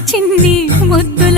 చిన్ని ముద్దుల